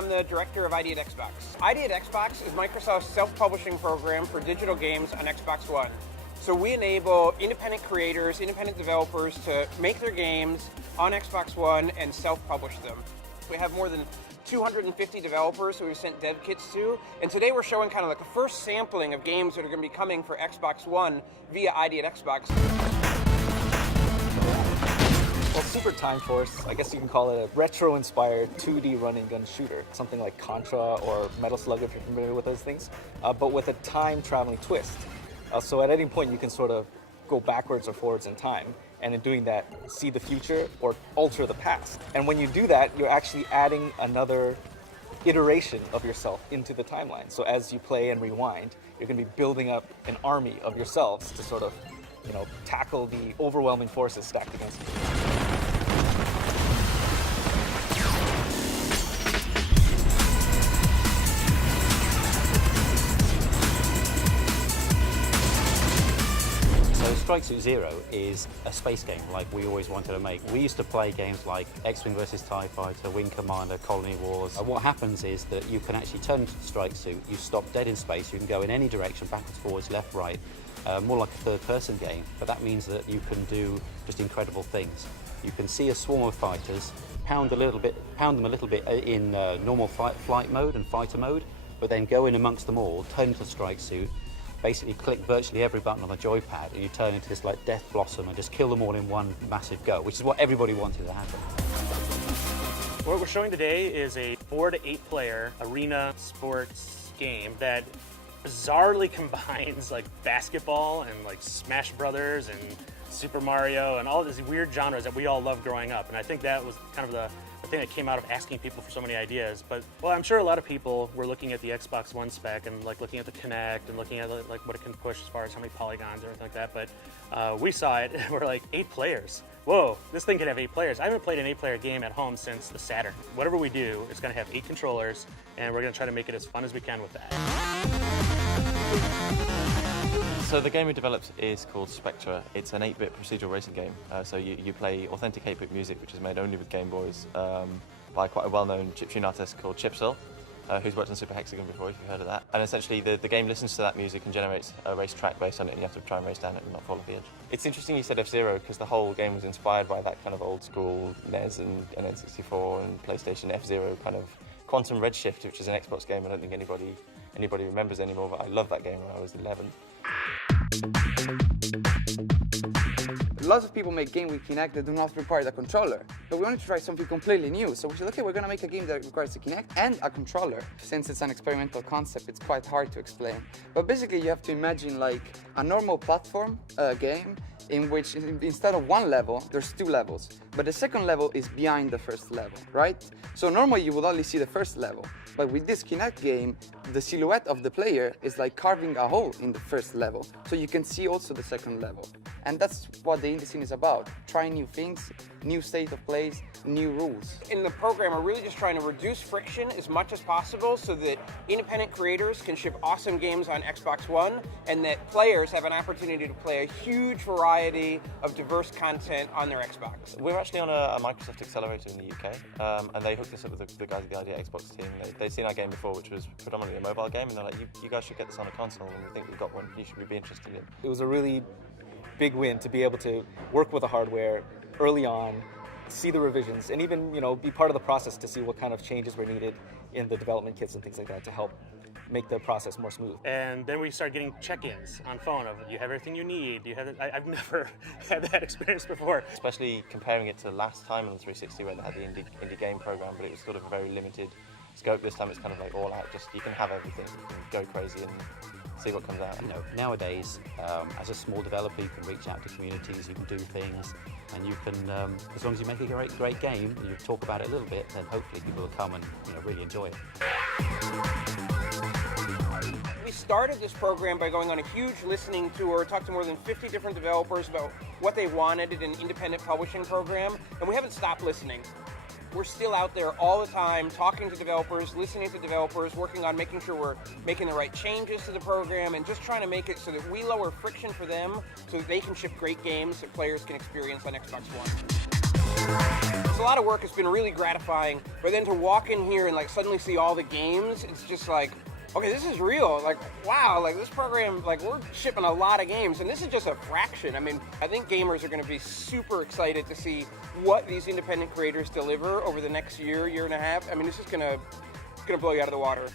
I'm the director of ID at Xbox. ID at Xbox is Microsoft's self-publishing program for digital games on Xbox One. So we enable independent creators, independent developers to make their games on Xbox One and self-publish them. We have more than 250 developers who we've sent dev kits to, and today we're showing kind of like the first sampling of games that are going to be coming for Xbox One via ID at Xbox. Well, Super Time Force, I guess you can call it a retro-inspired 2D run and gun shooter, something like Contra or Metal Slug if you're familiar with those things, but with a time-traveling twist. So at any point you can sort of go backwards or forwards in time, and in doing that, see the future or alter the past. And when you do that, you're actually adding another iteration of yourself into the timeline. So as you play and rewind, you're going to be building up an army of yourselves to sort of, tackle the overwhelming forces stacked against you. Strike Suit Zero is a space game like we always wanted to make. We used to play games like X-Wing vs TIE Fighter, Wing Commander, Colony Wars. What happens is that you can actually turn into the Strike Suit, you stop dead in space, you can go in any direction, backwards, forwards, left, right, more like a third-person game, but that means that you can do just incredible things. You can see a swarm of fighters, pound them a little bit in normal flight mode and fighter mode, but then go in amongst them all, turn into the Strike Suit, basically click virtually every button on the joypad and you turn into this like death blossom and just kill them all in one massive go, which is what everybody wanted to happen. What we're showing today is a 4 to 8 player arena sports game that bizarrely combines like basketball and like Smash Brothers and Super Mario and all these weird genres that we all loved growing up. And I think that was kind of the thing that came out of asking people for so many ideas. But, well, I'm sure a lot of people were looking at the Xbox One spec and like looking at the Kinect and looking at like what it can push as far as how many polygons or anything like that. But we saw it and we're like, 8 players. Whoa, this thing can have 8 players. I haven't played an 8-player game at home since the Saturn. Whatever we do, it's gonna have 8 controllers and we're gonna try to make it as fun as we can with that. So the game we developed is called Spectra. It's an 8-bit procedural racing game. So you play authentic 8-bit music, which is made only with Game Boys, by quite a well-known chiptune artist called Chipsil, who's worked on Super Hexagon before, if you've heard of that. And essentially the game listens to that music and generates a race track based on it, and you have to try and race down it and not fall off the edge. It's interesting you said F-Zero, because the whole game was inspired by that kind of old school NES and N64 and PlayStation F-Zero kind of Quantum Redshift, which is an Xbox game I don't think anybody remembers anymore, but I loved that game when I was 11. Lots of people make games with Kinect that do not require the controller, but we wanted to try something completely new. So we said, okay, we're going to make a game that requires a Kinect and a controller. Since it's an experimental concept, it's quite hard to explain. But basically, you have to imagine like a normal platform game in which instead of one level, there's 2 levels. But the second level is behind the first level, right? So normally you would only see the first level. But with this Kinect game, the silhouette of the player is like carving a hole in the first level. So you can see also the second level. And that's what the indie scene is about. Trying new things, new state of plays, new rules. In the program, we're really just trying to reduce friction as much as possible so that independent creators can ship awesome games on Xbox One and that players have an opportunity to play a huge variety of diverse content on their Xbox. We're actually on a Microsoft Accelerator in the UK, and they hooked us up with the guys at the ID Xbox team. They'd seen our game before, which was predominantly a mobile game, and they're like, you guys should get this on a console, and we think we've got one you should be interested in. It was a really big win to be able to work with the hardware early on, see the revisions, and even be part of the process to see what kind of changes were needed in the development kits and things like that to help make the process more smooth. And then we started getting check-ins on phone of, you have everything you need, you have it. I've never had that experience before. Especially comparing it to last time on the 360 where they had the indie game program, but it was sort of a very limited scope. This time it's kind of like all out, just you can have everything, you can go crazy and see what comes out. Nowadays, as a small developer, you can reach out to communities, you can do things, and you can, as long as you make a great game, and you talk about it a little bit, then hopefully people will come and really enjoy it. We started this program by going on a huge listening tour, talked to more than 50 different developers about what they wanted in an independent publishing program, and we haven't stopped listening. We're still out there all the time, talking to developers, listening to developers, working on making sure we're making the right changes to the program, and just trying to make it so that we lower friction for them so that they can ship great games that players can experience on Xbox One. It's a lot of work. It's been really gratifying. But then to walk in here and like suddenly see all the games, it's just like, okay, this is real. Like, wow, like this program, like we're shipping a lot of games, and this is just a fraction. I mean, I think gamers are going to be super excited to see what these independent creators deliver over the next year, year and a half. I mean, this is going to blow you out of the water.